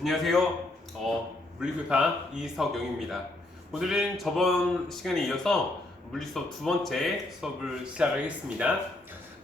안녕하세요. 물리교사 이석영입니다. 오늘은 저번 시간에 이어서 물리수업 두 번째 수업을 시작하겠습니다.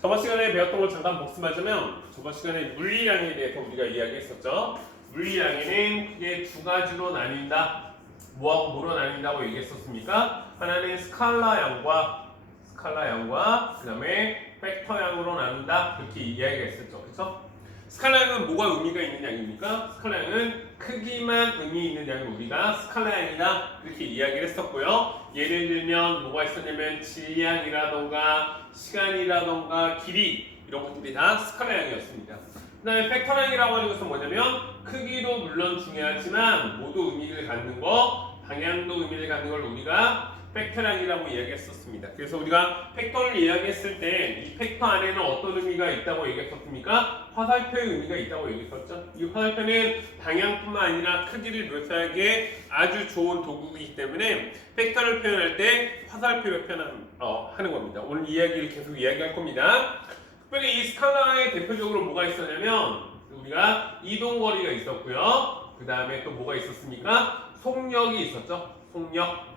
저번 시간에 배웠던 걸 잠깐 복습하자면 저번 시간에 물리량에 대해서 우리가 이야기했었죠. 물리량에는 크게 두 가지로 나뉜다. 뭐하고 뭐로 나뉜다고 얘기했었습니까? 하나는 스칼라량과 그 다음에 팩터량으로 나눈다. 그렇게 이야기했었죠. 그렇죠? 스칼라양은 뭐가 의미가 있는 양입니까? 스칼라양은 크기만 의미 있는 양을 우리가 스칼라양이다 그렇게 이야기를 했었고요. 예를 들면 뭐가 있었냐면 질량이라던가 시간이라던가 길이 이런 것들이 다 스칼라양이었습니다. 그 다음에 팩터량이라고 하는 것은 뭐냐면 크기도 물론 중요하지만 모두 의미를 갖는 거, 방향도 의미를 갖는 걸 우리가 팩터량이라고 이야기했었습니다. 그래서 우리가 팩터를 이야기했을 때 이 팩터 안에는 어떤 의미가 있다고 얘기했었습니까? 화살표의 의미가 있다고 얘기했었죠. 이 화살표는 방향뿐만 아니라 크기를 묘사하기에 아주 좋은 도구이기 때문에 팩터를 표현할 때 화살표를 하는 겁니다. 오늘 이야기를 계속 이야기할 겁니다. 특별히 이 스칼라에 대표적으로 뭐가 있었냐면 우리가 이동거리가 있었고요. 그 다음에 또 뭐가 있었습니까? 속력이 있었죠. 속력.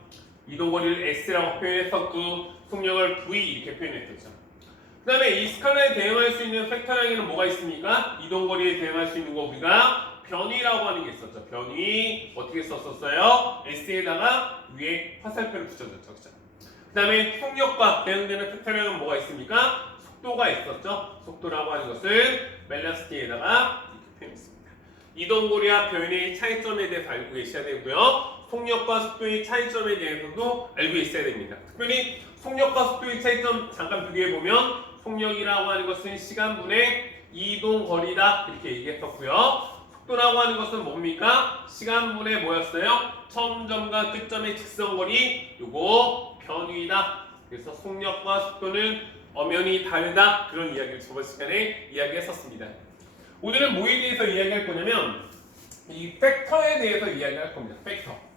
이동거리를 S라고 표현했었고 속력을 V 이렇게 표현했었죠. 그 다음에 이 스칼라에 대응할 수 있는 팩터량에는 뭐가 있습니까? 이동거리에 대응할 수 있는 거 우리가 변위라고 하는 게 있었죠. 변위 어떻게 썼었어요? S에다가 위에 화살표를 붙여줬죠. 그렇죠? 그 다음에 속력과 대응되는 팩터량은 뭐가 있습니까? 속도가 있었죠. 속도라고 하는 것을 벨라스티에다가 이렇게 표현했습니다. 이동거리와 변위의 차이점에 대해서 알고 계셔야 되고요. 속력과 속도의 차이점에 대해서도 알고 있어야 됩니다. 특별히 속력과 속도의 차이점 잠깐 비교해보면 속력이라고 하는 것은 시간분의 이동거리다 이렇게 얘기했었고요. 속도라고 하는 것은 뭡니까? 시간분의 뭐였어요? 처음점과 끝점의 직선거리 요거 변위다. 그래서 속력과 속도는 엄연히 다르다 그런 이야기를 저번 시간에 이야기했었습니다. 오늘은 뭐에 대해서 이야기할 거냐면 이 팩터에 대해서 이야기할 겁니다. 팩터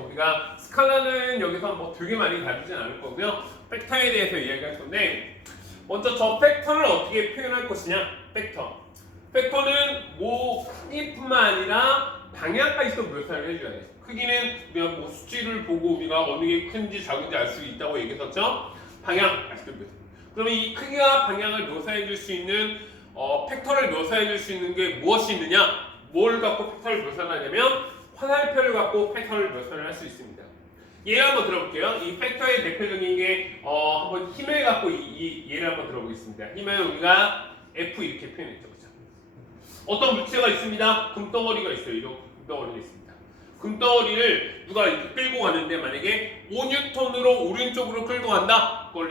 우리가 스칼라는 여기서 뭐 되게 많이 다루진 않을 거고요. 팩터에 대해서 이야기할 건데 먼저 저 팩터를 어떻게 표현할 것이냐. 팩터는 뭐 크기뿐만 아니라 방향까지도 묘사를 해줘야 돼요. 크기는 우리가 뭐 수치를 보고 우리가 어느 게 큰지 작은지 알 수 있다고 얘기했었죠. 방향 아직도 묘사. 그러면 이 크기와 방향을 묘사해 줄 수 있는 팩터를 묘사해 줄 수 있는 게 무엇이 있느냐? 뭘 갖고 팩터를 묘사를 하냐면 화살표를 갖고 팩터를 묘사를 할 수 있습니다. 예를 한번 들어볼게요. 이 팩터의 대표적인 게 한번 힘을 갖고 이 예를 한번 들어보겠습니다. 힘을 우리가 F 이렇게 표현했죠. 그렇죠? 어떤 물체가 있습니다. 금덩어리가 있어요. 이런 금덩어리가 있습니다. 금덩어리를 누가 이렇게 끌고 가는데 만약에 5N으로 오른쪽으로 끌고 간다. 그걸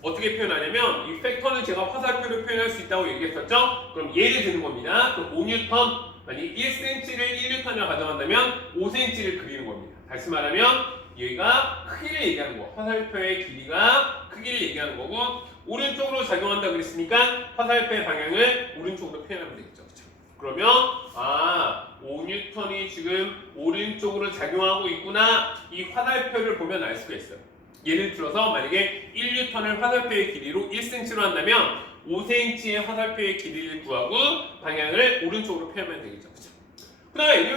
어떻게 표현하냐면 이 팩터는 제가 화살표로 표현할 수 있다고 얘기했었죠. 그럼 예를 드는 겁니다. 그럼 5N 만약에 1cm를 1N을 가져간다면 5cm를 그리는 겁니다. 다시 말하면 여기가 크기를 얘기하는 거. 화살표의 길이가 크기를 얘기하는 거고 오른쪽으로 작용한다 그랬으니까 화살표의 방향을 오른쪽으로 표현하면 되겠죠. 그렇죠? 그러면 5N이 지금 오른쪽으로 작용하고 있구나. 이 화살표를 보면 알 수가 있어요. 예를 들어서 만약에 1N을 화살표의 길이로 1cm로 한다면 5cm의 화살표의 길이를 구하고 방향을 오른쪽으로 표현하면 되겠죠. 그 다음에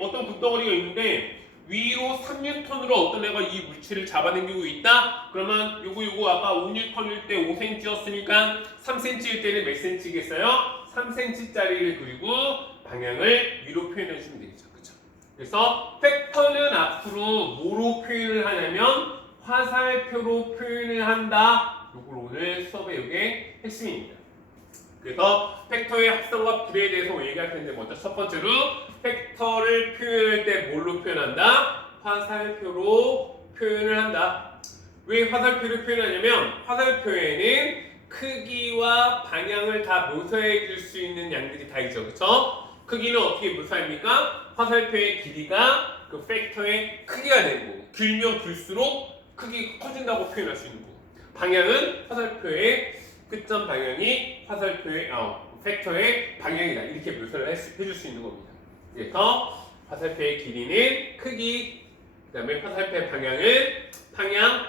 어떤 금덩어리가 있는데 위로 3N으로 어떤 애가 이 물체를 잡아당기고 있다? 그러면 요거 아까 5N일 때 5cm였으니까 3cm일 때는 몇 cm겠어요? 3cm짜리를 그리고 방향을 위로 표현해 주면 되겠죠. 그렇죠? 그래서 팩터는 앞으로 뭐로 표현을 하냐면 화살표로 표현을 한다. 요걸 오늘 수업의 이게 핵심입니다. 그래서 팩터의 합성과 비례에 대해서 얘기할 텐데 먼저 첫 번째로 팩터를 표현할 때 뭘로 표현한다? 화살표로 표현을 한다. 왜 화살표를 표현하냐면 화살표에는 크기와 방향을 다 묘사해 줄 수 있는 양들이 다 있죠. 그렇죠? 크기는 어떻게 묘사합니까? 화살표의 길이가 그 팩터의 크기가 되는 거고 길면 길수록 크기가 커진다고 표현할 수 있는 거고 방향은 화살표의 끝점 방향이 화살표의 팩터의 방향이다. 이렇게 묘사를 해줄 수 있는 겁니다. 그래서 화살표의 길이는 크기, 그 다음에 화살표의 방향은 방향,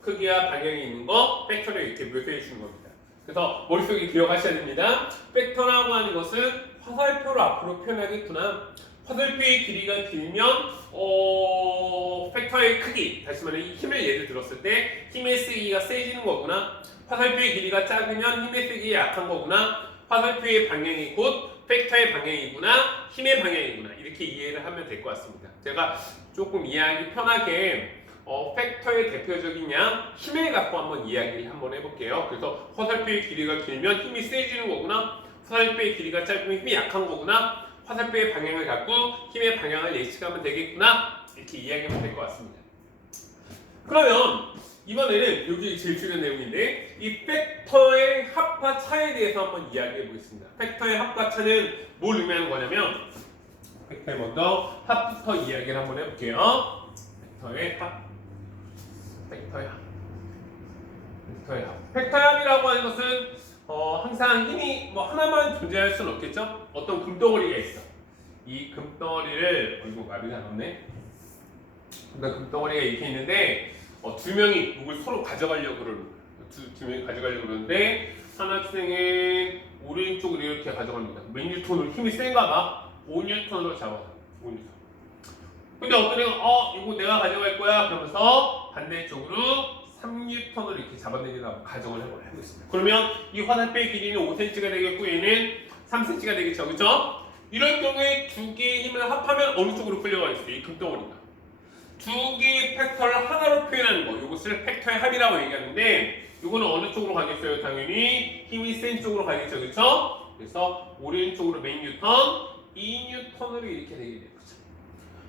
크기와 방향이 있는 거 팩터를 이렇게 묘사해 주는 겁니다. 그래서 머릿속에 기억하셔야 됩니다. 팩터라고 하는 것은 화살표를 앞으로 표현하겠구나. 화살표의 길이가 길면 팩터의 크기, 다시 말해 힘을 예를 들었을 때 힘의 세기가 세지는 거구나. 화살표의 길이가 작으면 힘의 세기가 약한 거구나. 화살표의 방향이 곧 팩터의 방향이구나. 힘의 방향이구나. 이렇게 이해를 하면 될 것 같습니다. 제가 조금 이해하기 편하게 팩터의 대표적인 양 힘을 갖고 한번 이야기를 한번 해볼게요. 그래서 화살표의 길이가 길면 힘이 세지는 거구나. 화살표의 길이가 짧으면 힘이 약한 거구나. 화살표의 방향을 갖고 힘의 방향을 예측하면 되겠구나. 이렇게 이야기하면 될 것 같습니다. 그러면 이번에는 여기 제일 중요한 내용인데 이 팩터의 합과 차에 대해서 한번 이야기해 보겠습니다. 팩터의 합과 차는 뭘 의미하는 거냐면 팩터의 먼저 합부터 이야기를 한번 해볼게요. 팩터의 합, 팩터의 합, 팩터의 합. 팩터의 합이라고 하는 것은 항상 힘이 뭐 하나만 존재할 수는 없겠죠? 어떤 금덩어리가 있어. 이 금덩어리를 마비가 넣네. 금덩어리가 이렇게 있는데 두 명이 이걸 서로 가져가려고 그러는 두 명이 가져가려고 그러는데 한 학생은 오른쪽으로 이렇게 가져갑니다. 몇 뉴턴으로 힘이 센가 봐. 5뉴턴으로 잡아. 5뉴턴. 근데 어떤 애가 이거 내가 가져갈 거야 그러면서 반대쪽으로 3뉴턴을 이렇게 잡아내려고 가정을 해보고 있습니다. 그러면 이 화살표의 길이는 5cm가 되겠고 얘는 3cm가 되겠죠. 그렇죠? 이런 경우에 두 개의 힘을 합하면 어느 쪽으로 끌려가 있어요? 이 금덩어리가. 두 개의 팩터를 하나로 표현하는 거. 이것을 팩터의 합이라고 얘기하는데 이거는 어느 쪽으로 가겠어요? 당연히 힘이 센 쪽으로 가겠죠. 그렇죠? 그래서 오른쪽으로 몇 뉴턴? 2뉴턴으로 이렇게 되게 되는 거죠.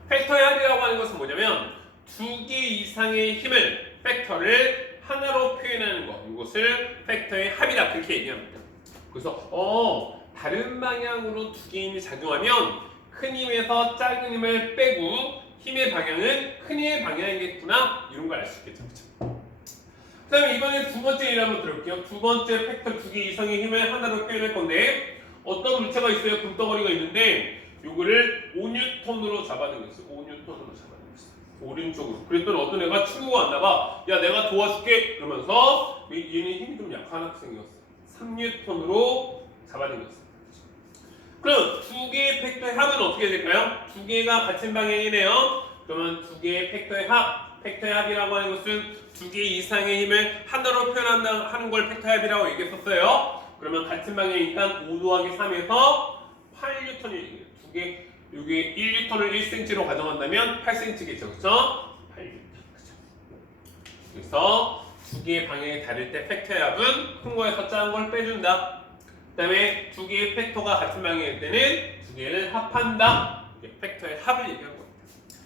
팩터의 합이라고 하는 것은 뭐냐면 두 개 이상의 힘을 팩터를 하나로 표현하는 것. 이것을 팩터의 합이다. 그렇게 얘기합니다. 그래서 다른 방향으로 두 개의 힘이 작용하면 큰 힘에서 작은 힘을 빼고 힘의 방향은 큰 힘의 방향이겠구나. 이런 걸 알 수 있겠죠. 그렇죠? 그 다음에 이번에 두 번째 예를 한번 들어볼게요. 두 번째 팩터 두 개 이상의 힘을 하나로 표현할 건데 어떤 물체가 있어요? 금덩어리가 있는데 요거를 5뉴턴으로 잡아내겠어요. 5뉴턴으로 잡아내겠어요. 오른쪽으로. 그랬더니 어떤 애가 친구가 왔나봐. 야 내가 도와줄게. 그러면서 얘는 힘이 좀 약한 학생이었어. 3뉴턴으로 잡아내겠어요. 그럼 두 개의 팩터의 합은 어떻게 될까요? 두 개가 같은 방향이네요. 그러면 두 개의 팩터의 합, 팩터의 합이라고 하는 것은 두 개 이상의 힘을 하나로 표현한다 하는 걸 팩터의 합이라고 얘기했었어요. 그러면 같은 방향이니까 5 더하기 3에서 8뉴턴이 얘기해요. 두 개, 여기 1뉴턴을 1cm로 가정한다면 8cm겠죠, 그렇죠? 8뉴턴, 그렇죠. 그래서 두 개의 방향이 다를 때 팩터의 합은 큰 거에서 작은 걸 빼준다. 그 다음에 두 개의 팩터가 같은 방향일 때는 두 개를 합한다. 이게 팩터의 합을 얘기하는 겁니다.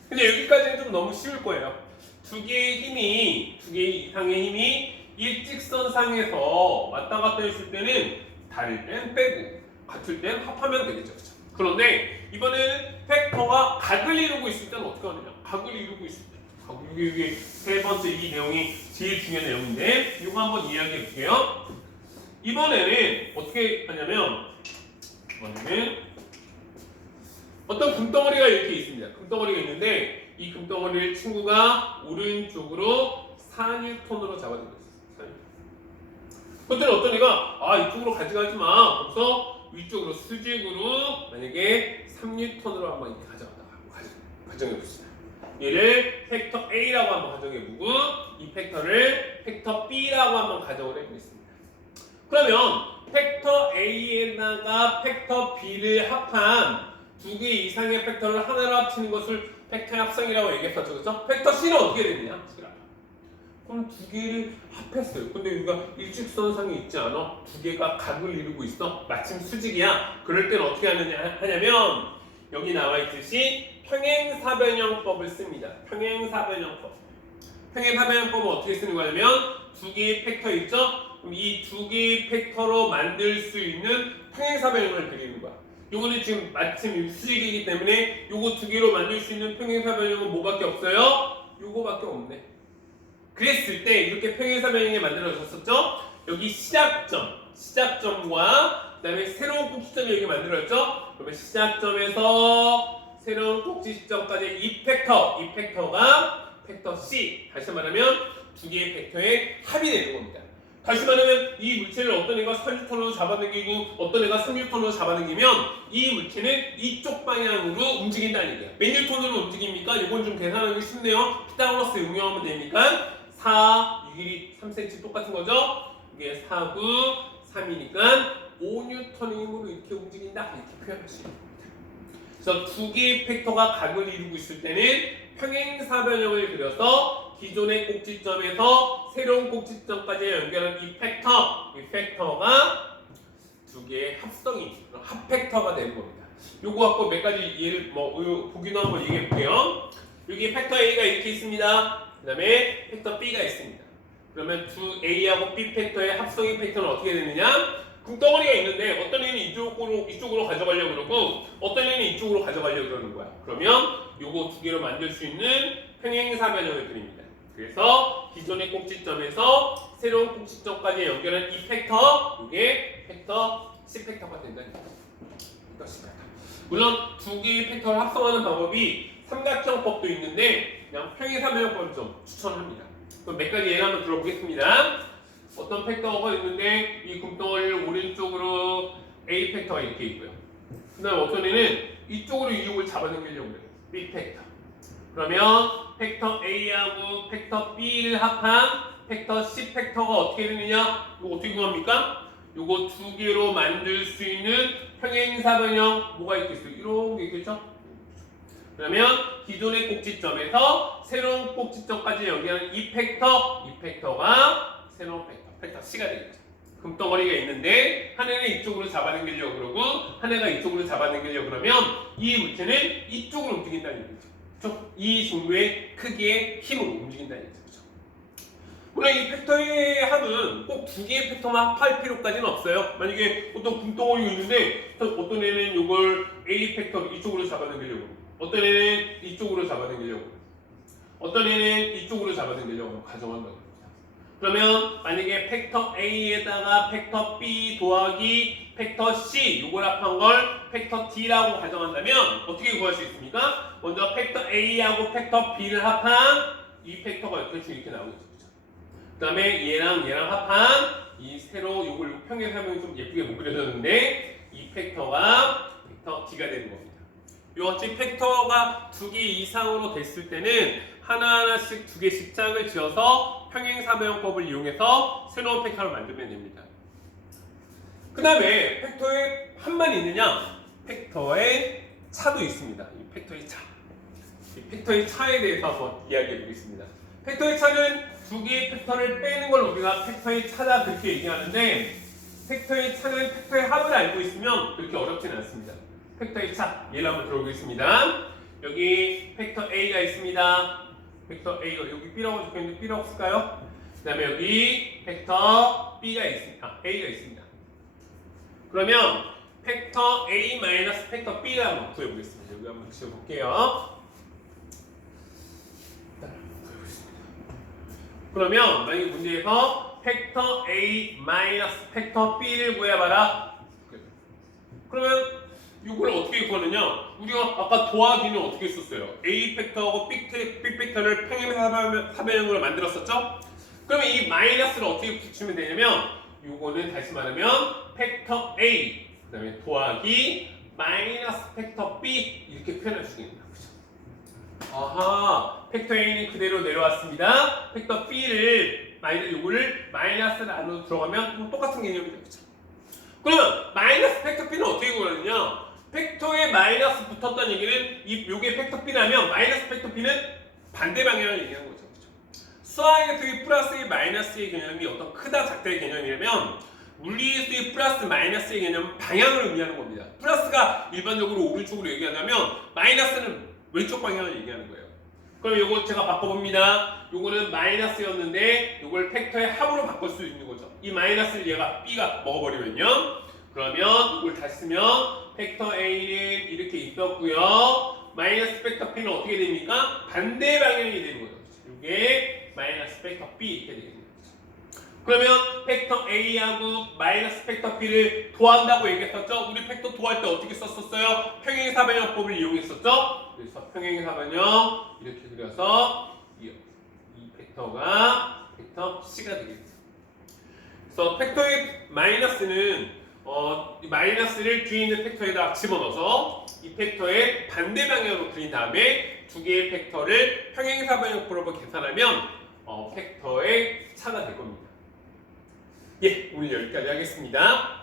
근데 여기까지는 좀 너무 쉬울 거예요. 두 개의 힘이, 두 개의 이상의 힘이 일직선상에서 왔다 갔다 했을 때는 다를 땐 빼고 같을 땐 합하면 되겠죠. 그렇죠? 그런데 이번에는 팩터가 각을 이루고 있을 때는 어떻게 하느냐? 각을 이루고 있을 때. 이게 세 번째 이 내용이 제일 중요한 내용인데 이거 한번 이야기해 볼게요. 이번에는 어떻게 하냐면 어떤 금덩어리가 이렇게 있습니다. 금덩어리가 있는데 이 금덩어리를 친구가 오른쪽으로 4뉴턴으로 잡아주고 있어요. 그때 어떤 애가 이쪽으로 가져가지 마. 그래서 위쪽으로 수직으로 만약에 3뉴턴으로 한번 이렇게 가져가다가 가정해 봅시다. 얘를 팩터 A라고 한번 가정해 보고 이 팩터를 팩터 B라고 한번 가정을 해 보겠습니다. 그러면 팩터 A에다가 팩터 B를 합한 두 개 이상의 팩터를 하나로 합치는 것을 팩터의 합성이라고 얘기했었죠. 그렇죠? 팩터 C는 어떻게 되느냐? 그럼 두 개를 합했어요. 근데 여기가 일직선상에 있지 않아? 두 개가 각을 이루고 있어? 마침 수직이야. 그럴 때는 어떻게 하냐면 여기 나와 있듯이 평행사변형법을 씁니다. 평행사변형법. 평행사변형법은 어떻게 쓰는 거냐면 두 개의 팩터 있죠? 그럼 이 두 개의 팩터로 만들 수 있는 평행사변형을 그리는 거야. 요거는 지금 마침 수직이기 때문에 요거 두 개로 만들 수 있는 평행사변형은 뭐밖에 없어요? 요거밖에 없네. 그랬을 때 이렇게 평행사변형이 만들어졌었죠? 여기 시작점과 그다음에 새로운 꼭지점이 여기 만들어졌죠? 그러면 시작점에서 새로운 꼭지 시점까지 이 팩터가 팩터 C. 다시 말하면 두 개의 팩터의 합이 되는 겁니다. 다시 말하면 이 물체를 어떤 애가 4N으로 잡아당기고 어떤 애가 3N으로 잡아당기면 이 물체는 이쪽 방향으로 움직인다는 얘기야. 몇 뉴턴으로 움직입니까? 이건 좀 계산하기 쉽네요. 피타고라스 응용하면 되니까 4, 이 길이 3cm 똑같은 거죠? 이게 4, 9, 3이니까 5N의 힘으로 이렇게 움직인다. 이렇게 표현할 수 있는 겁니다. 그래서 두 개의 팩터가 각을 이루고 있을 때는 평행사변형을 그려서 기존의 꼭지점에서 새로운 꼭지점까지 연결한 이 팩터가 두 개의 합성이 합팩터가 되는 겁니다. 요거 갖고 몇 가지 예를 보기도 한번 얘기해 볼게요. 여기 팩터 A가 이렇게 있습니다. 그 다음에 팩터 B가 있습니다. 그러면 두 A하고 B 팩터의 합성인 팩터는 어떻게 되느냐? 궁덩어리가 있는데 어떤 애는 이쪽으로 가져가려고 그러고 어떤 애는 이쪽으로 가져가려고 그러는 거야. 그러면 요거 두 개로 만들 수 있는 평행사변형을 그립니다. 그래서 기존의 꼭지점에서 새로운 꼭지점까지 연결한 이 팩터, 이게 팩터 C팩터가 된다는 거예요. 팩터 C팩터. 물론 두 개의 팩터를 합성하는 방법이 삼각형법도 있는데 그냥 평행사변형법을 좀 추천합니다. 그럼 몇 가지 예를 한번 들어보겠습니다. 어떤 팩터가 있는데 이 굼덩어리를 오른쪽으로 A 팩터가 이렇게 있고요. 그 다음 어떤 애는 이쪽으로 이쪽을 잡아당기려고 해요. B 팩터. 그러면 팩터 A하고 팩터 B를 합한 팩터 C 팩터가 어떻게 되느냐? 이거 어떻게 구합니까? 이거 두 개로 만들 수 있는 평행사변형 뭐가 있겠어요? 이런 게 있겠죠? 그러면 기존의 꼭지점에서 새로운 꼭지점까지 연결하는 이 팩터가 새로운 팩터 C가 되겠죠. 금덩어리가 있는데 한 애는 이쪽으로 잡아당기려고 그러고 한 애가 이쪽으로 잡아당기려고 그러면 이 물체는 이쪽으로 움직인다는 얘기죠. 그렇죠? 이 종류의 크기의 힘으로 움직인다는 얘기죠. 그렇죠? 물론 이 팩터의 합은 꼭 두 개의 팩터만 합할 필요까지는 없어요. 만약에 어떤 금덩어리가 있는데 어떤 애는 이걸 A 팩터 이쪽으로 잡아당기려고 어떤 애는 이쪽으로 잡아당기려고 어떤 애는 이쪽으로 잡아당기려고 가정한다고 합니다. 그러면 만약에 팩터 A에다가 팩터 B 더하기 팩터 C 요걸 합한 걸 팩터 D라고 가정한다면 어떻게 구할 수 있습니까? 먼저 팩터 A하고 팩터 B를 합한 이 팩터가 대충 이렇게 나오고 있죠. 그 다음에 얘랑 합한 이 세로 요걸 평행사변이 좀 예쁘게 못 그려졌는데 이 팩터가 팩터 D가 되는 겁니다. 요같이 팩터가 두 개 이상으로 됐을 때는 하나하나씩 두 개씩 짝을 지어서 평행사변형법을 이용해서 새로운 팩터를 만들면 됩니다. 그 다음에 팩터의 합만 있느냐? 팩터의 차도 있습니다. 이 팩터의 차. 이 팩터의 차에 대해서 한번 이야기해 보겠습니다. 팩터의 차는 두 개의 팩터를 빼는 걸 우리가 팩터의 차다 그렇게 얘기하는데 팩터의 차는 팩터의 합을 알고 있으면 그렇게 어렵지는 않습니다. 팩터의 차 예를 한번 들어보겠습니다. 여기 팩터 A가 있습니다. 팩터 A가 여기 B라고 적혀있는데 B라고 쓸까요? 그 다음에 여기 팩터 B가 있습니다. A가 있습니다. 그러면 팩터 A 마이너스 팩터 B를 한번 구해보겠습니다. 여기 한번 지워볼게요. 그러면 만약에 문제에서 팩터 A 마이너스 팩터 B를 구해봐라. 그러면 이걸 어떻게 구하느냐? 우리가 아까 더하기는 어떻게 했었어요? A 팩터하고 B 팩터를 평행사변형으로 만들었었죠? 그러면 이 마이너스를 어떻게 붙이면 되냐면 이거는 다시 말하면 팩터 A 그 다음에 더하기 마이너스 팩터 B 이렇게 표현할 수 있는 거죠. 아하, 팩터 A는 그대로 내려왔습니다. 팩터 B를 요거를 마이너스 안으로 들어가면 똑같은 개념이 되죠. 그러면 마이너스 팩터 B는 어떻게 구하느냐? 팩터에 마이너스 붙었다는 얘기는 요게 팩터 B라면 마이너스 팩터 B는 반대 방향을 얘기하는 거죠. 그렇죠? 수학에서의 플러스의 마이너스의 개념이 어떤 크다 작다의 개념이라면 물리에서의 플러스 마이너스의 개념은 방향을 의미하는 겁니다. 플러스가 일반적으로 오른쪽으로 얘기하자면 마이너스는 왼쪽 방향을 얘기하는 거예요. 그럼 요거 제가 바꿔봅니다. 요거는 마이너스였는데 요걸 팩터의 합으로 바꿀 수 있는 거죠. 이 마이너스를 얘가 B가 먹어버리면요. 그러면 이걸 다시 쓰면 팩터 A는 이렇게 있었고요. 마이너스 팩터 B는 어떻게 됩니까? 반대 방향이 되는 거죠. 이게 마이너스 팩터 B 이렇게 되는 거죠. 그러면 팩터 A하고 마이너스 팩터 B를 더한다고 얘기했었죠? 우리 팩터 더할 때 어떻게 썼었어요? 평행사변형법을 이용했었죠? 그래서 평행사변형 이렇게 그려서 이 팩터가 팩터 C가 되겠죠. 그래서 팩터의 마이너스는 이 마이너스를 뒤에 있는 팩터에다 집어넣어서 이 팩터의 반대 방향으로 그린 다음에 두 개의 팩터를 평행사변형법으로 계산하면 팩터의 차가 될 겁니다. 예, 오늘 여기까지 하겠습니다.